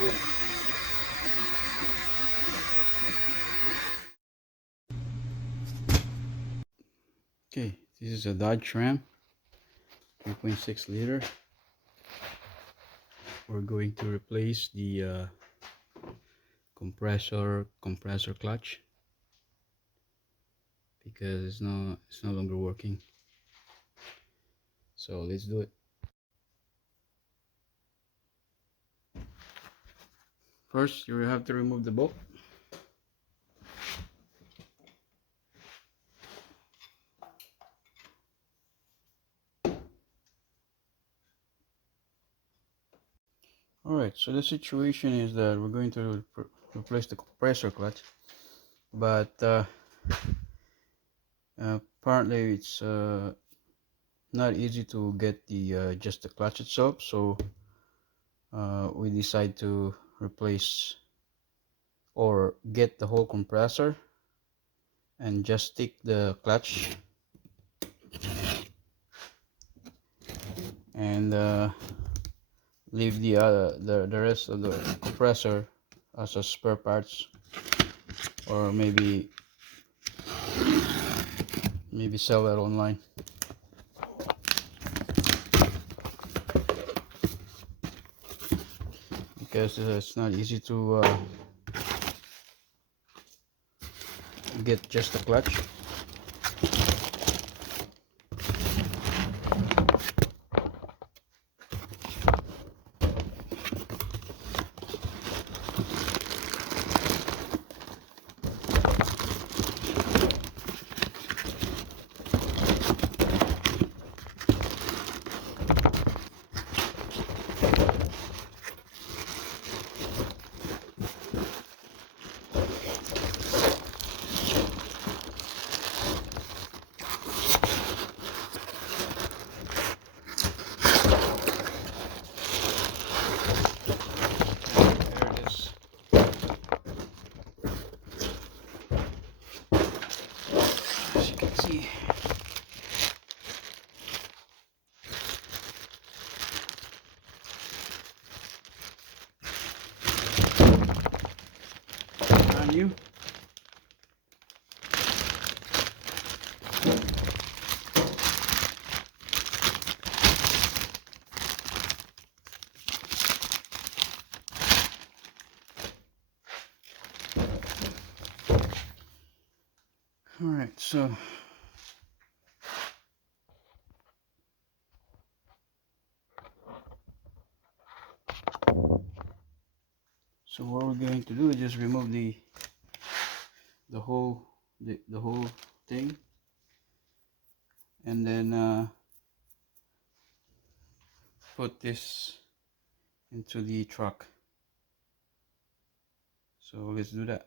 Okay, this is a Dodge Ram 3.6 liter. We're going to replace the compressor clutch because it's no longer working. So let's do it. First, you will have to remove the bolt. Alright, so the situation is that we're going to replace the compressor clutch, but apparently it's not easy to get the just the clutch itself. So we decide to replace or get the whole compressor and just stick the clutch and leave the rest of the compressor as a spare parts, or maybe sell it online. Because it's not easy to get just the clutch. There it is. As you can see, brand new. Alright, so what we're going to do is just remove the whole the whole thing, and then put this into the truck. So let's do that.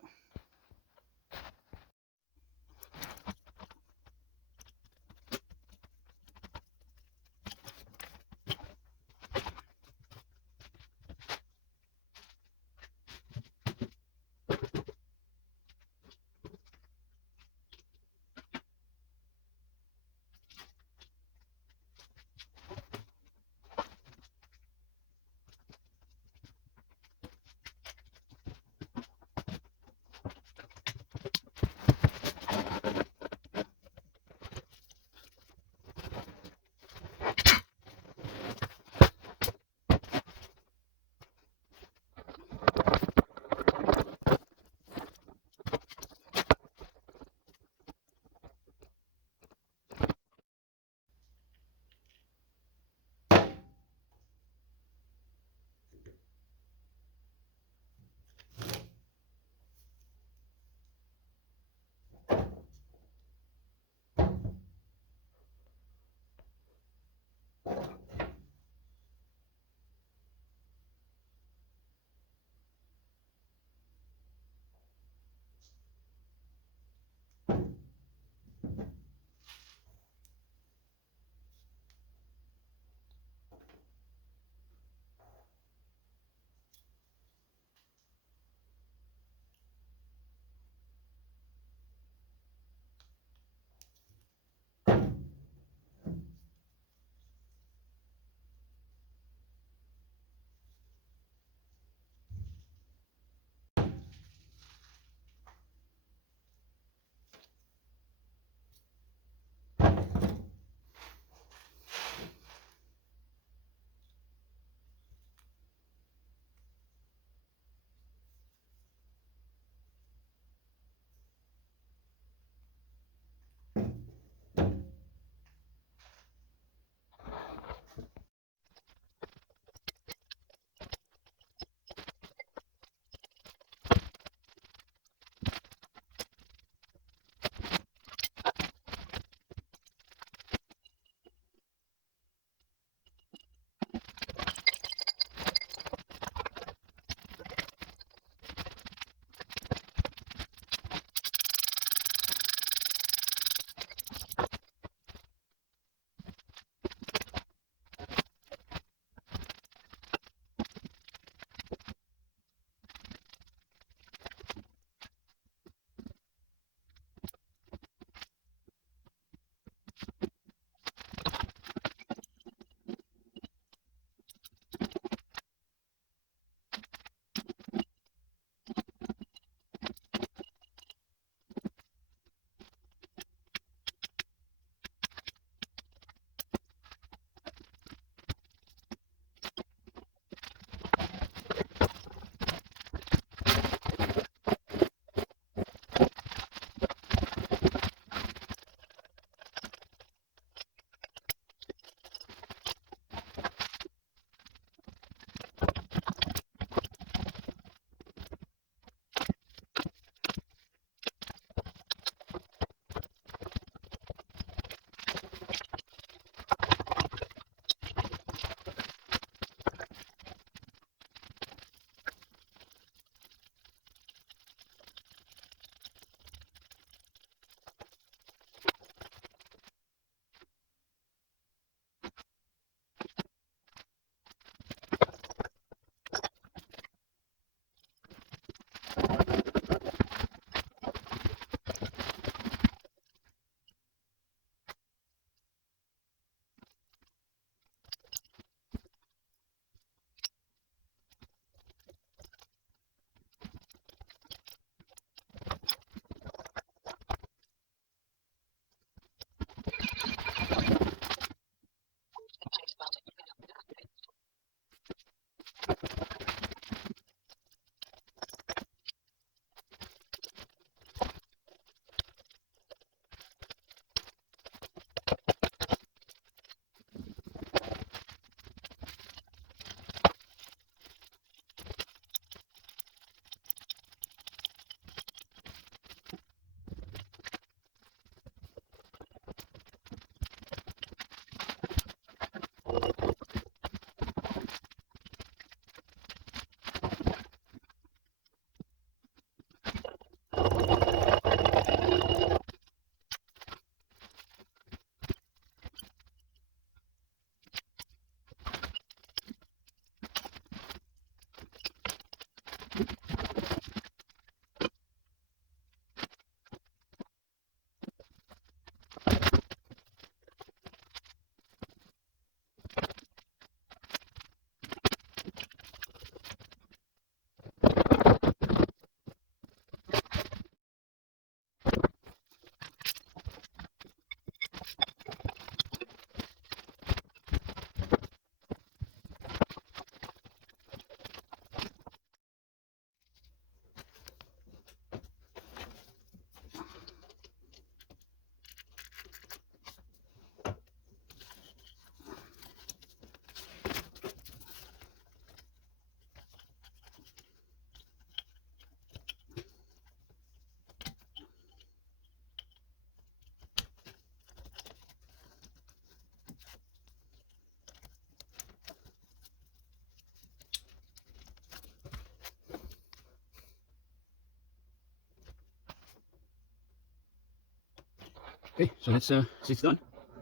Okay, so let's it's done,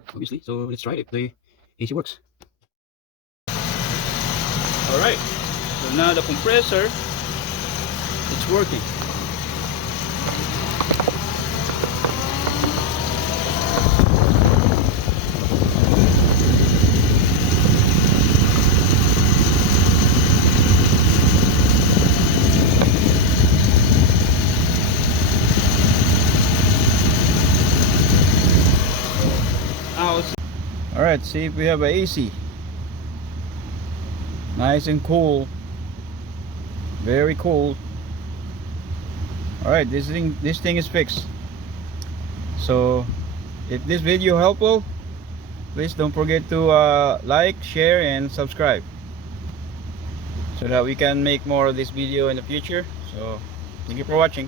obviously. So let's try it if the AC works. All right. So now the compressor, it's working. All right, see if we have a AC. Nice and cool, very cool. All right, this thing is fixed. So if this video helpful, please don't forget to like, share, and subscribe so that we can make more of this video in the future. So thank you for watching.